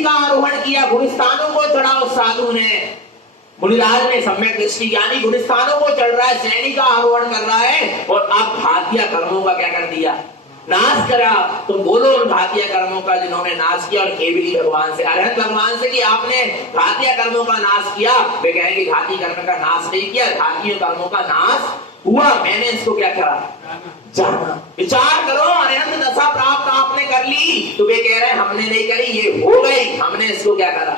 शैनी का आरोहण किया, गुणस्थानों को चढ़ा उस साधु ने। मुनिराज ने सम्यक दृष्टि, यानी गुणस्थानों को चढ़ रहा है, शैनी का आरोहण कर रहा है, और अब घातिया कर्मों का क्या कर दिया, नाश करा। तो बोलो उन घातिया कर्मों का जिन्होंने नाश किया, और केवली भगवान से, अरहत भगवान से कि आपने घातिया कर्मों का नाश किया। वे कहेंगे घाती कर्म का नाश नहीं किया, घातियों कर्मों का नाश हुआ, मैंने इसको क्या करा, जाना। विचार करो, अरहत दशा प्राप्त आपने कर ली, तो वे कह रहे हैं हमने नहीं करी, ये हो गई, हमने इसको क्या करा,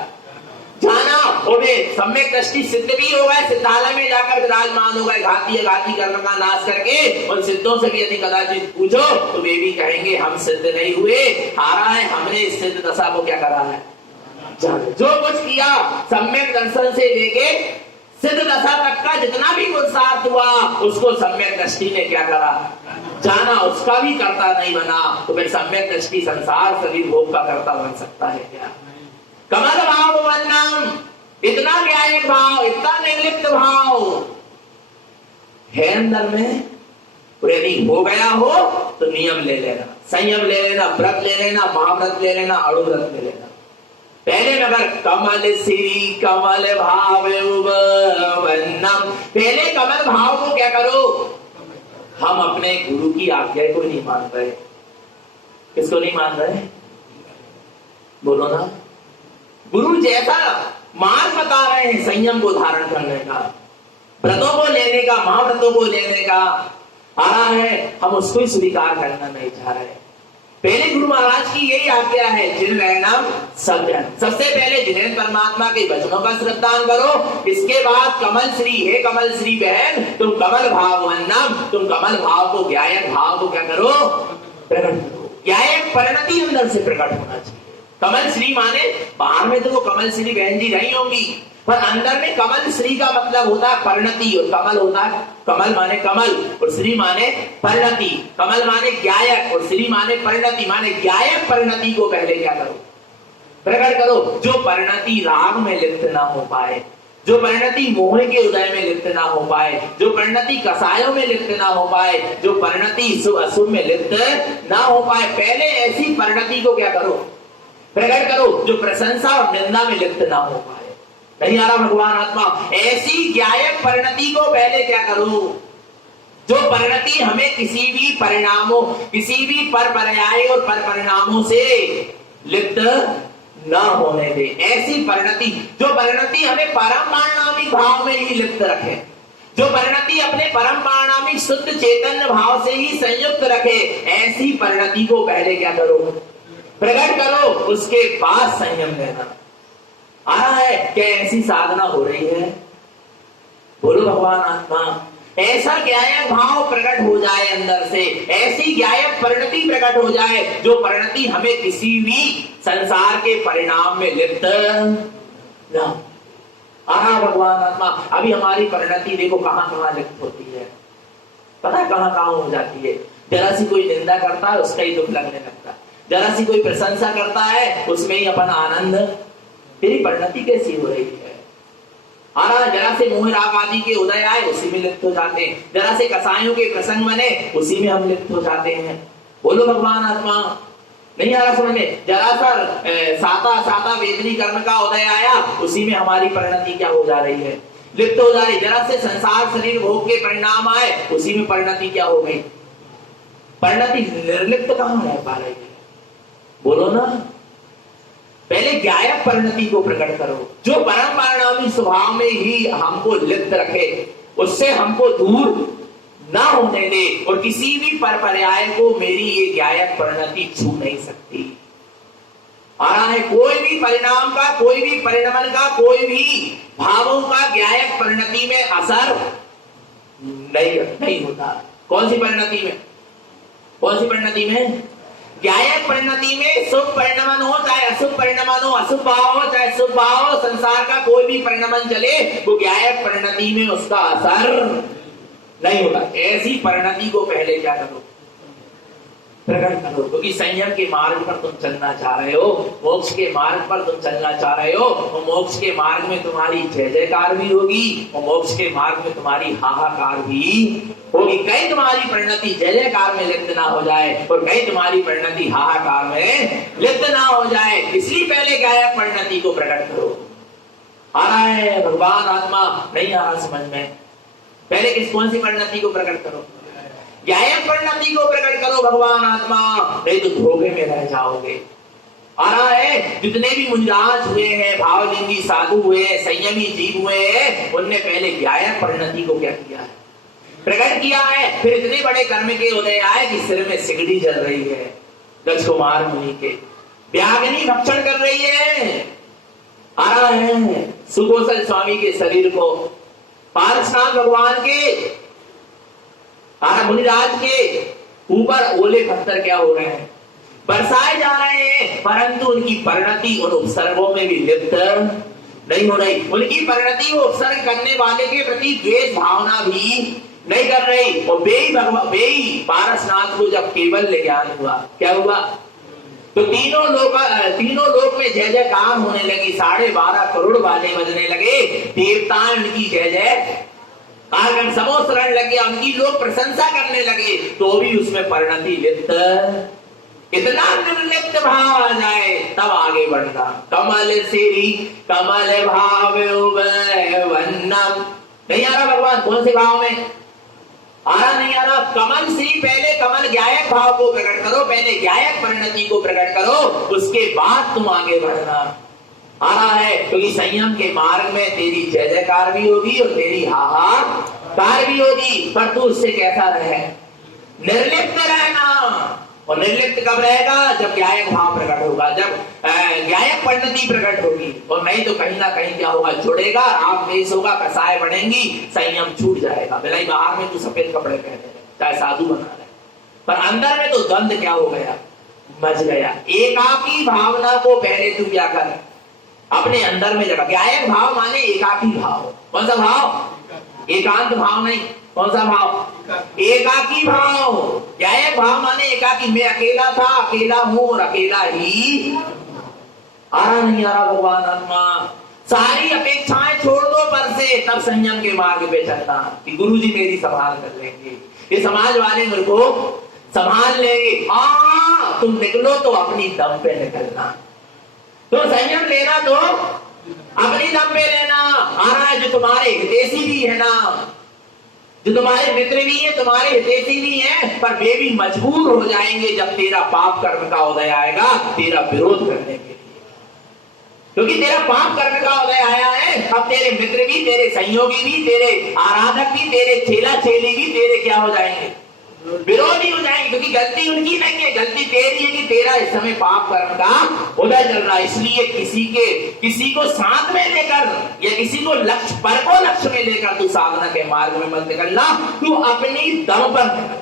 जाना। और वे सम्यक दृष्टि सिद्ध भी हो गए, सिद्धालय में जाकर विराजमान हो गए, घाती कर्म का नाश करके। और सिद्धों से भी यदि कदाचित पूछो तो वे भी कहेंगे हम सिद्ध नहीं हुए, हारा है, हमने इस सिद्ध दशा को क्या करा है, जाना। जो कुछ किया सम्यक दर्शन से लेके सिद्ध दशा तक का जितना भी पुरुषार्थ हुआ, उसको सम्यक दृष्टि ने क्या करा, जाना, उसका भी कर्ता नहीं बना। तो फिर सम्यक दृष्टि संसार सभी भोग का कर्ता बन सकता है क्या? कमल भाव वर्णम, इतना न्यायिक भाव, इतना निर्लिप्त भाव है अंदर में। यदि हो गया हो तो नियम ले लेना, संयम ले लेना, व्रत ले लेना, महाव्रत ले लेना, अणुव्रत ले लेना। पहले नगर कमल श्री कमल भाव वर्णम, पहले कमल भाव को क्या करो, हम अपने गुरु की आज्ञा को नहीं मान रहे। किसको नहीं मान रहे, बोलो ना। गुरु जैसा मार्ग बता रहे हैं संयम को धारण करने का, व्रतों को लेने का, महाव्रतों को लेने का आ रहा है, हम उसको ही स्वीकार करना नहीं चाह रहे। पहले गुरु महाराज की यही आज्ञा है, जिन रहना सज्जन। सबसे पहले जिन्हें परमात्मा के वचनों का श्रद्धान करो, इसके बाद कमल श्री, हे कमल श्री बहन, तुम कमल भाव वन्नम, तुम कमल भाव को, ज्ञायक भाव को क्या करो, प्रकट करो। ज्ञायक परिणति अंदर से प्रकट होना चाहिए। कमल श्री माने बाहर में तो वो कमल श्री बहन जी रही होंगी, पर अंदर में कमल श्री का मतलब होता है परिणति, और कमल होता है, कमल माने कमल और श्री माने परिणति। कमल माने ज्ञायक और श्री माने परिणति, माने ज्ञायक परिणति को पहले क्या करो, प्रकट करो। जो परिणति राग में लिप्त ना हो पाए, जो परिणति मोह के उदय में लिप्त ना हो पाए, जो परिणति कसायों में लिप्त ना हो पाए, जो परिणति शुभ अशुभ में लिप्त ना हो पाए, पहले ऐसी परिणति को क्या करो, प्रकट करो। जो प्रशंसा और निंदा में लिप्त ना हो पाए, नहीं आ रहा भगवान आत्मा, ऐसी ज्ञायक परिणति को पहले क्या करो, जो परिणति हमें किसी भी परिणामों, किसी भी पर पर्याय और पर परिणामों से लिप्त न होने दे। ऐसी परिणति, जो परिणति हमें परम पारणामिक भाव में ही लिप्त रखे, जो परिणति अपने परम पारणामिक शुद्ध चैतन्य भाव से ही संयुक्त रखे, ऐसी परिणति को पहले क्या करो, प्रकट करो। उसके बाद संयम लेना। आ रहा है क्या, ऐसी साधना हो रही है, बोलो भगवान आत्मा। ऐसा ज्ञायक भाव प्रकट हो जाए अंदर से, ऐसी ज्ञायक परिणति प्रकट हो जाए, जो परिणति हमें किसी भी संसार के परिणाम में लिप्त न। आ रहा भगवान आत्मा। अभी हमारी परिणति देखो कहां कहां लिप्त होती है, पता है कहां कहां हो जाती है। जरा सी कोई निंदा करता है, उसका ही दुख लगने लगता है। जरा सी कोई प्रशंसा करता है, उसमें ही अपन आनंद। तेरी परिणति कैसी हो रही है? जरा से मोह राग आदि के उदय आए, उसी में लिप्त हो जाते हैं। जरा से कसायों के प्रसंग बने, उसी में हम लिप्त हो जाते हैं। बोलो भगवान आत्मा। नहीं आ रहा समझ में? जरा सा साता वेदनी कर्म का उदय आया, उसी में हमारी परिणति क्या हो जा रही है, लिप्त हो जा रही। जरा से संसार शरीर भोग के परिणाम आए, उसी में परिणति क्या हो गई, परिणति निर्लिप्त कहां रह पा रही है, बोलो ना। पहले ज्ञायक परिणति को प्रकट करो, जो परम परिणामी स्वभाव में ही हमको लिप्त रखे, उससे हमको दूर ना होने दे, और किसी भी पर पर्याय को मेरी ये ज्ञायक परिणति छू नहीं सकती। आ रहा है, कोई भी परिणाम का, कोई भी परिणमन का, कोई भी भावों का ज्ञायक परिणति में असर नहीं होता। कौन सी परिणति में, कौन सी परिणति में? ज्ञायक परिणति में शुभ परिणमन हो चाहे अशुभ परिणमन हो, अशुभ भाव हो चाहे शुभ भाव हो, संसार का कोई भी परिणमन चले, वो ज्ञायक परिणति में उसका असर नहीं होता। ऐसी परिणति को पहले क्या करो, प्रकट करो, क्योंकि संयम के मार्ग पर तुम चलना चाह रहे हो, मोक्ष के मार्ग पर तुम चलना चाह रहे हो। और मोक्ष के मार्ग में तुम्हारी जय जयकार भी होगी और मोक्ष के मार्ग में तुम्हारी हाहाकार भी होगी। कहीं तुम्हारी परिणति जय जयकार में लिप्त ना हो जाए और कहीं तुम्हारी परिणति हाहाकार में लिप्त ना हो जाए, इसलिए पहले क्या है, परिणति को प्रकट करो। आ रहा है भगवान आत्मा, नहीं आ रहा समझ में, पहले कौन सी परिणति को प्रकट करो, ज्ञायक परिणति को प्रकट करो भगवान आत्मा, नहीं तो धोखे में रह जाओगे। आ रहा है, जितने भी मुनिराज हुए हैं, भावलिंगी साधु हुए, संयमी जीव हुए हैं, उनने पहले ज्ञायक परिणति को क्या किया है, प्रकट किया है। फिर इतने बड़े कर्म के उदय आए कि सिर में सिगड़ी जल रही है, दक्ष कुमार मुनि के, व्याग्नि भक्षण कर रही है। आ रहा है, सुकोसल स्वामी के शरीर को पारसनाथ भगवान के मुनिराज के ऊपर ओले पत्थर क्या हो रहे हैं, बरसाए जा रहे हैं, परंतु उनकी परिणति उन उपसर्गों में भी लिप्त नहीं हो रही। उनकी परिणति वो उपसर्ग करने वाले के प्रति द्वेष भावना भी नहीं कर रही। और बेई पारसनाथ को जब केवल ज्ञान हुआ, क्या हुआ, तो तीनों लोक में जय जयकार होने लगी, 12.5 करोड़ वाले बजने लगे, देवता उनकी जय जय कारगण समो शरण लगे, उनकी लोग प्रशंसा करने लगे, तो भी उसमें परिणति लिप्त, इतना निर्लिप्त भाव आ जाए तब आगे बढ़ना। कमल सिरी कमल भाव वन्नम, नहीं आ रहा भगवान, कौन से भाव में आ रहा, नहीं आ रहा। कमल श्री, पहले कमल ज्ञायक भाव को प्रकट करो, पहले ज्ञायक परिणति को प्रकट करो, उसके बाद तुम आगे बढ़ना। आ रहा है, क्योंकि संयम के मार्ग में तेरी जय जयकार भी होगी और तेरी हाहाकार भी होगी, पर तू उससे कैसा रहे, निर्लिप्त रहना। और निर्लिप्त कब रहेगा, जब ज्ञायक भाव प्रकट होगा, जब ज्ञायक परिणति प्रकट होगी, और नहीं तो कहीं ना कहीं क्या होगा, जुड़ेगा, आप देश होगा, कसाय बढ़ेंगी, संयम छूट जाएगा। भलाई बाहर में तू सफेद कपड़े पहने, चाहे साधु बना रहे, पर अंदर में तो द्वंद क्या हो गया, मच गया। एकाकी भावना को पहले तू क्या कर, अपने अंदर में जगह। ज्ञायक भाव माने एकाकी भाव, कौन सा भाव, एकांत भाव नहीं, कौन सा भाव, एकाकी भाव। ज्ञायक भाव माने एकाकी, मैं अकेला था, अकेला हूं और अकेला ही आ रहा, नहीं आ रहा भगवान आत्मा। सारी अपेक्षाएं छोड़ दो पर से, तब संयम के मार्ग पे चलना कि गुरुजी मेरी संभाल कर लेंगे, ये समाज वाले मेरे को संभाल लेंगे। हाँ, तुम निकलो तो अपनी दम पे निकलना, तो संयम लेना तो अपनी दम पे लेना। आ रहा है, जो तुम्हारे हितैषी भी है ना, जो तुम्हारे मित्र भी है, तुम्हारे हितैषी भी है, पर वे भी मजबूर हो जाएंगे जब तेरा पाप कर्म का उदय आएगा तेरा विरोध करने के लिए, क्योंकि तेरा पाप कर्म का उदय आया है। अब तेरे मित्र भी, तेरे सहयोगी भी, तेरे आराधक भी, तेरे चेला चेली भी तेरे क्या हो जाएंगे, विरोधी हो जाएंगे, क्योंकि गलती उनकी नहीं है, गलती तेरी है कि तेरा इस समय पाप कर्म का उदय चल रहा है। इसलिए किसी को साथ में लेकर या किसी को लक्ष्य पर को लक्ष्य में लेकर तू साधना के मार्ग में मत निकलना, तू अपनी दम पर निकलना।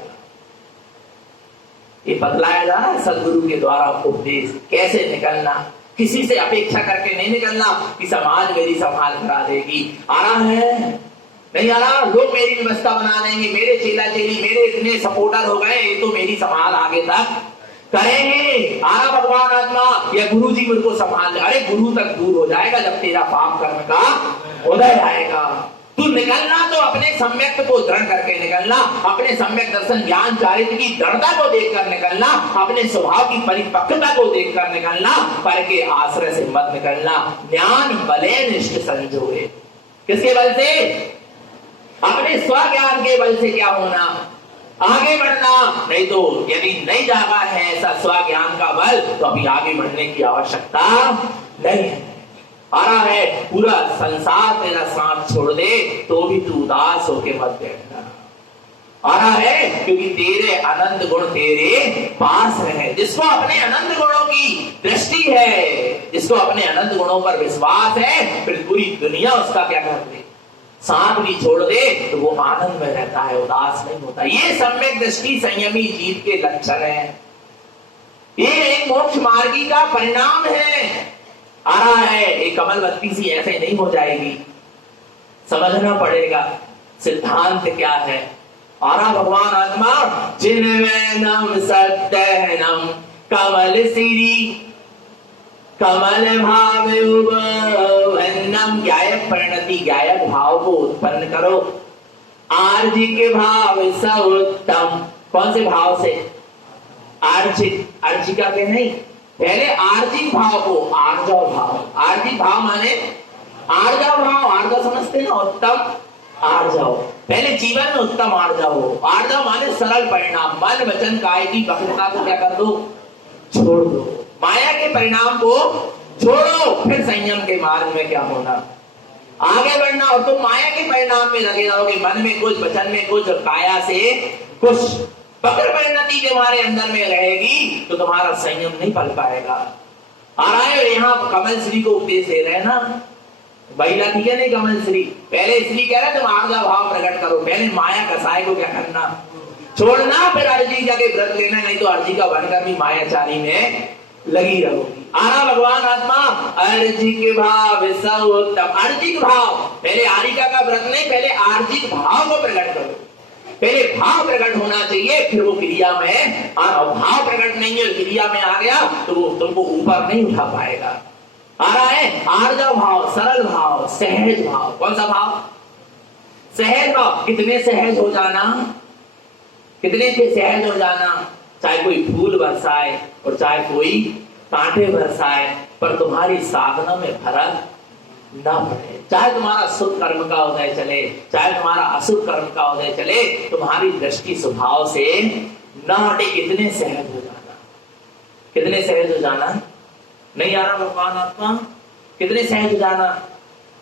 ये बतलाया जा रहा है सदगुरु के द्वारा उपदेश, कैसे निकलना, किसी से अपेक्षा करके नहीं निकलना कि समाज मेरी संभाल करा देगी। आ रहा है, नहीं आ रहा, लोग मेरी व्यवस्था बना देंगे, मेरे चेला चेली, मेरे इतने सपोर्टर हो गए, ये तो मेरी संभाल आगे तक करेंगे। आ रहा भगवान आत्मा, या गुरु जी मुझको संभाल, अरे गुरु तक दूर हो जाएगा जब तेरा पाप कर्म का उदय आएगा। तू निकलना तो अपने सम्यक को दृढ़ करके निकलना, अपने सम्यक दर्शन ज्ञान चारित्र की दृढ़ता को देखकर निकलना, अपने स्वभाव की परिपक्वता को देखकर निकलना, पर के आश्रय से मत निकलना। ज्ञान बले निष्ठ संजोए, किसके बल से, अपने स्वज्ञान के बल से क्या होना, आगे बढ़ना। नहीं तो यदि नहीं जागा है ऐसा स्वज्ञान का बल, तो अभी आगे बढ़ने की आवश्यकता नहीं है। आ रहा है, पूरा संसार तेरा साथ छोड़ दे तो भी तू उदास होके मत बैठना। आ रहा है, क्योंकि तेरे अनंत गुण तेरे पास है। जिसको अपने अनंत गुणों की दृष्टि है, जिसको अपने अनंत गुणों पर विश्वास है, फिर पूरी दुनिया उसका क्या कर दे, साथ भी छोड़ दे, तो वो आनंद में रहता है, उदास नहीं होता। ये सम्यक दृष्टि संयमी जीव के लक्षण है, ये एक मोक्ष मार्गी का परिणाम है। आ रहा है, एक कमलवती सी ऐसे नहीं हो जाएगी, समझना पड़ेगा सिद्धांत क्या है। और भगवान आत्मा चिन्वैनम सत्यहनम कमल सिरी कमल भाव गायक परिणति, गायक भाव को उत्पन्न करो। आर्जिक भाव स उत्तम, कौन से भाव से? आर्जिक, अर्जिका के नहीं, पहले आर्जिक भाव को, आर्जव भाव। आर्जिक भाव माने आर्जव भाव, आर्जव समझते ना, उत्तम आर्जव। पहले जीवन में उत्तम आर्जव हो। आर्जव माने सरल परिणाम, मन वचन काय की वक्रता को क्या कर दो? छोड़ दो। माया के परिणाम को छोड़ो, फिर संयम के मार्ग में क्या होना? आगे बढ़ना। और तुम माया के परिणाम में लगे रहोगे, मन में कुछ, वचन में कुछ, और काया से कुछ, वक्र परिणति तुम्हारे अंदर में रहेगी तो तुम्हारा संयम नहीं पल पाएगा। आ रहा है यहाँ कमल श्री को उपदेश दे रहे हैं ना, महिला ठीक है नहीं कमल श्री। पहले इसलिए कह रहे तुम आर्जा भाव प्रकट करो, पहले माया कसाय को क्या करना? छोड़ना, फिर अर्जिका के व्रत लेना, नहीं तो अर्जिका बनकर भी मायाचारी में लगी रहोगी। आना भगवान आत्मा अर्जिक भाव स उत्तम। अर्जिक भाव, पहले आरिका का व्रत नहीं, पहले आर्जिक भाव को प्रकट करो। पहले भाव प्रकट होना चाहिए, फिर वो क्रिया में। और भाव प्रकट नहीं है, क्रिया में आ गया तो वो तुमको ऊपर नहीं उठा पाएगा। आ रहा है आर्जव भाव, सरल भाव, सहज भाव। कौन सा भाव? सहज भाव। कितने सहज हो जाना, कितने से सहज हो जाना, चाहे कोई फूल बरसाए और चाहे कोई कांटे बरसाए, पर तुम्हारी साधना में फर्क ना पड़े। चाहे तुम्हारा शुभ कर्म का उदय चले, चाहे तुम्हारा अशुभ कर्म का उदय चले, तुम्हारी दृष्टि स्वभाव से न हटे। कितने सहज हो जाना, कितने सहज हो जाना। नहीं आ रहा भगवान आत्मा, कितने सहज हो जाना।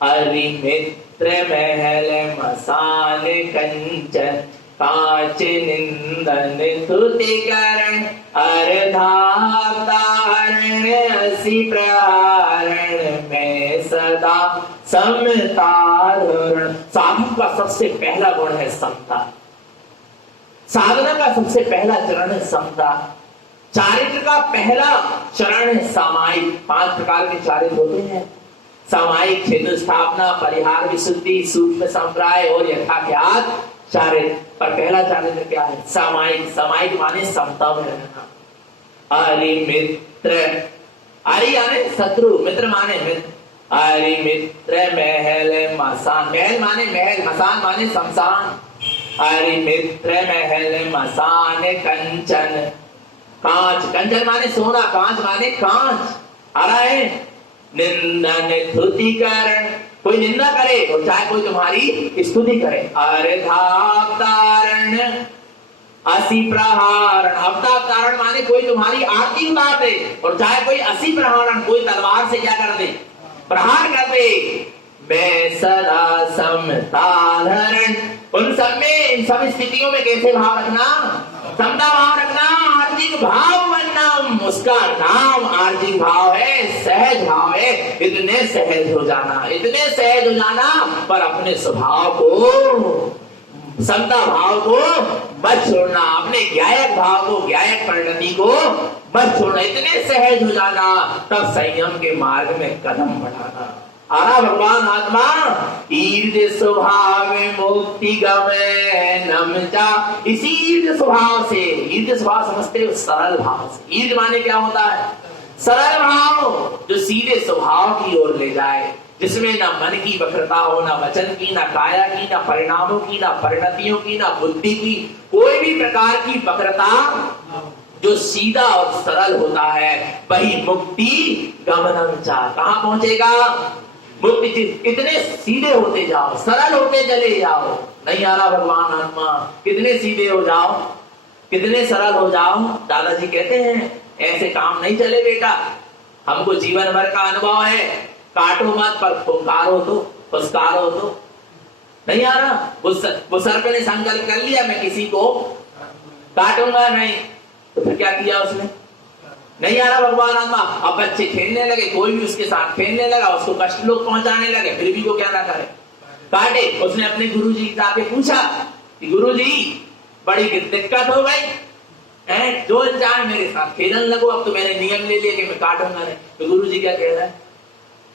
अरि मित्र महल मसान कंचन कांच निंदन स्तुति करण अर्धावतारण असी प्रहारण में सदा समता धरण। साधु का सबसे पहला गुण है समता। साधना का सबसे पहला चरण है समता। चारित्र का पहला चरण है सामायिक। 5 प्रकार के चारित्र होते हैं। सामायिक क्षेत्र स्थापना, परिहार विशुद्धि, सूक्ष्म संप्राय और यथाख्यात चारित्र। पर पहला चारित्र क्या है? सामायिक। सामायिक माने समता में रहना। अरि मित्र, अरि यानी शत्रु, मित्र माने मित्र। अरि मित्र महल मसान, महल माने महल, मसान माने शमशान। अरि मित्र महल मसान कंचन कांच, कंचन माने सोना, कांच माने कांच। आ रहा है निंदन स्तुति करण, कोई निंदा करे और चाहे कोई तुम्हारी स्तुति करे। अर्धावतारण असी प्रहारण, अवतारण माने कोई तुम्हारी आरती उतार दे और चाहे कोई असी प्रहारण, कोई तलवार से क्या कर दे? प्रहार कर दे। मैं सदा समता धरण, उन सब में, इन सब स्थितियों में कैसे भाव रखना? समता भाव रखना। आर्जिक भाव बनना, उसका नाम आर्जिक भाव है, सहज भाव है। इतने सहज हो जाना, इतने सहज हो जाना, पर अपने स्वभाव को, समता भाव को मत छोड़ना। अपने ज्ञायक भाव को, ज्ञायक परिणति को मत छोड़ना। इतने सहज हो जाना, तब संयम के मार्ग में कदम बढ़ाना। आरा भगवान आत्मा ईर्द स्वभाव मुक्ति गमे नमचा। इसी ईर्द स्वभाव से, ईर्द स्वभाव समझते हो? सरल भाव से। ईर्द माने क्या होता है? सरल भाव, जो सीधे स्वभाव की ओर ले जाए, जिसमें ना मन की वक्रता हो, ना वचन की, ना काया की, ना परिणामों की, ना परिणतियों की, ना बुद्धि की, कोई भी प्रकार की वक्रता, जो सीधा और सरल होता है, वही मुक्ति गमनम चा। कहां पहुंचेगा? मुक्ति। इतने सीधे होते जाओ, सरल होते चले जाओ। नहीं आ रहा भगवान आत्मा, कितने सीधे हो जाओ, कितने सरल हो जाओ। दादाजी कहते हैं ऐसे काम नहीं चले बेटा, हमको जीवन भर का अनुभव है। काटो मत, पर पुकारो तो, पुस्कारो तो। नहीं आ रहा। वो सर्प ने संकल्प कर लिया मैं किसी को काटूंगा नहीं, तो फिर क्या किया उसने? नहीं आ रहा भगवान आत्मा। अब बच्चे खेलने लगे, कोई भी उसके साथ खेलने लगा, उसको कष्ट लोग पहुंचाने लगे, फिर भी वो क्या ना करे, काटे। उसने अपने गुरुजी से आके पूछा कि गुरुजी बड़ी दिक्कत हो गई है, जो चाहे मेरे साथ खेलने लगो, अब तो मैंने नियम ले लिया कि मैं काटूंगा नहीं। तो गुरुजी क्या कह रहा है?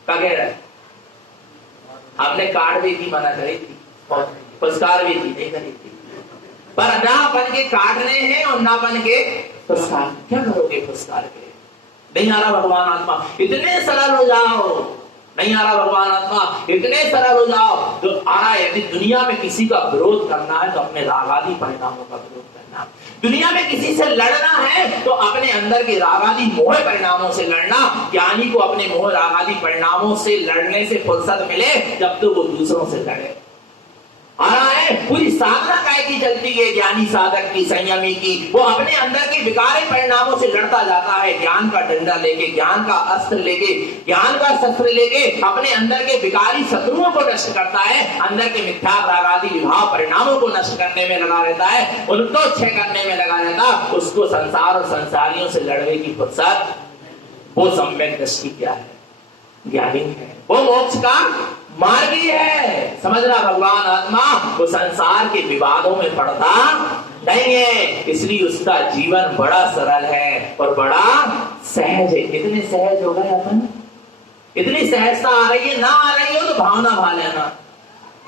क्या कह रहा है? हमने काट भी थी, मना करी थी, पुरस्कार भी थी, नहीं करी थी। पर ना अपन के काटने हैं और ना अपन के पुरस्कार। क्या करोगे पुरस्कार के? नहीं आ रहा भगवान आत्मा, इतने सरल हो जाओ। नहीं आ रहा भगवान आत्मा, इतने सरल हो जाओ। जो आ रहा है, यदि दुनिया में किसी का विरोध करना है तो अपने रागादि परिणामों का विरोध करना। दुनिया में किसी से लड़ना है तो अपने अंदर के रागादि मोह परिणामों से लड़ना। ज्ञानी को अपने मोह रागादि परिणामों से लड़ने से फुर्सत मिले जब तो वो दूसरों से लड़े। आ रहा है, पूरी साधना काय की चलती है ज्ञानी साधक की, संयमी की। वो अपने अंदर के विकारी परिणामों से लड़ता जाता है, ज्ञान का डंडा लेके, ज्ञान का अस्त्र लेके, ज्ञान का शस्त्र लेके अपने अंदर के विकारी शत्रुओं को नष्ट करता है। अंदर के मिथ्या रागादि विभाव परिणामों को नष्ट करने में लगा रहता है, उनको क्षय करने में लगा रहता। उसको संसार और संसारियों से लड़ने की फुर्सत। वो सम्यक दृष्टि क्या है? ज्ञानी है, वो मोक्ष का मार्गी है। समझ रहा भगवान आत्मा? वो संसार के विवादों में पड़ता नहीं है, इसलिए उसका जीवन बड़ा सरल है और बड़ा सहज है। कितने सहज हो गए अपन? इतनी सहजता आ रही है, ना आ रही हो तो भावना भा लेना।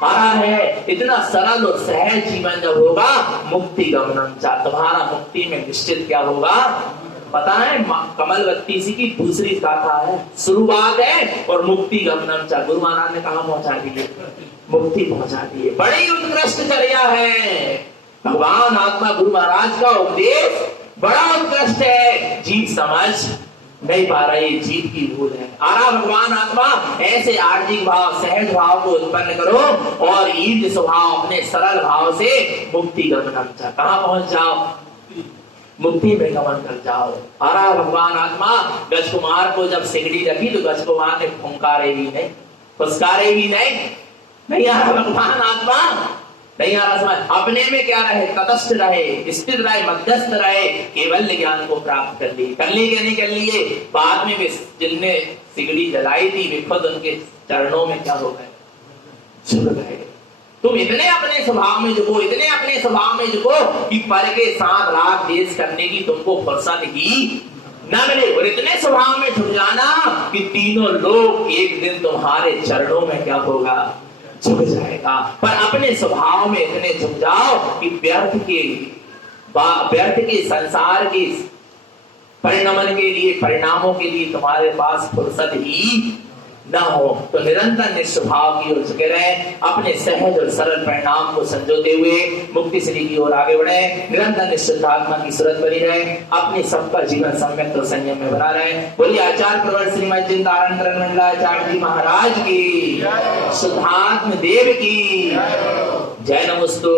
आ रहा है, इतना सरल और सहज जीवन जब होगा, मुक्ति गमनम चा, तुम्हारा मुक्ति में निश्चित क्या होगा पता है? कमलवती सी की दूसरी शाखा है, शुरुआत है और मुक्ति गमनम चा। गुरु महाराज ने कहा पहुंचा दिए? मुक्ति पहुंचा दिए। बड़ी उत्कृष्ट चर्या है भगवान आत्मा गुरु महाराज का उपदेश, बड़ा उत्कृष्ट है। जीव समझ नहीं पा रहा, ये जीव की भूल है। आरा भगवान आत्मा ऐसे आर्जिक भाव, सहज भाव को उत्पन्न करो और ईर्ष स्वभाव, अपने सरल भाव से मुक्ति गमनम चा। कहां पहुंच जाओ? मुक्ति में गमन कर जाओ। आरा भगवान आत्मा गज कुमार को जब सिगड़ी रखी तो गज कुमार ने फुंकारे भी नहीं, फुसकारे भी नहीं। नहीं आ रहा भगवान आत्मा, नहीं आ रहा समझ। अपने में क्या रहे? तटस्थ रहे, स्थिर रहे, मध्यस्थ रहे, केवल ज्ञान को प्राप्त कर लिए। कर लिए क्या नहीं कर लिए? बाद में जिनने सिगड़ी जलाई थी वे खुद उनके चरणों में क्या हो गए? झुक गए। तुम इतने अपने स्वभाव में झुको, इतने अपने स्वभाव में झुको कि पर के साथ राग देश करने की तुमको फुर्सत ही न मिले। और इतने स्वभाव में झुक जाना कि तीनों लोग एक दिन तुम्हारे चरणों में क्या होगा? झुक जाएगा। पर अपने स्वभाव में इतने झुक जाओ कि व्यर्थ के संसार के परिणमन के लिए, परिणामों के लिए तुम्हारे पास फुर्सत ही न हो। तो निरंतर निस्वभाव की ओर झुके रहे, अपने सहज और सरल परिणाम को संजोते हुए मुक्ति श्री की ओर आगे बढ़े। निरंतर निश्चितात्मा की सूरत बनी रहे, अपने सबका जीवन सम्यक और संयम में बना रहे। बोलिए आचार्य प्रवर श्रीमद चिंतारण मंडलाचार्य जी महाराज की, शुद्धात्म देव की जय। नमस्तु।